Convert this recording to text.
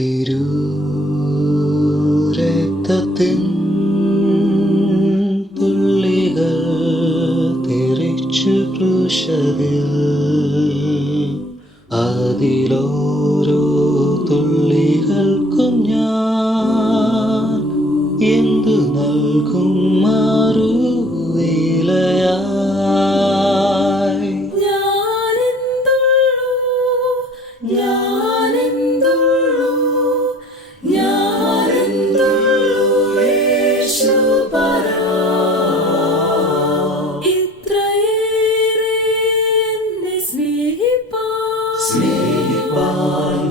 നിൻ തിരു രക്തത്തിൻ തുള്ളികൾ തിരിച്ചു കൃഷതിൽ അതിലോരോ തുള്ളികൾക്കും ഞാൻ എന്തു നൽകും മാറുവിലയാ വാൻ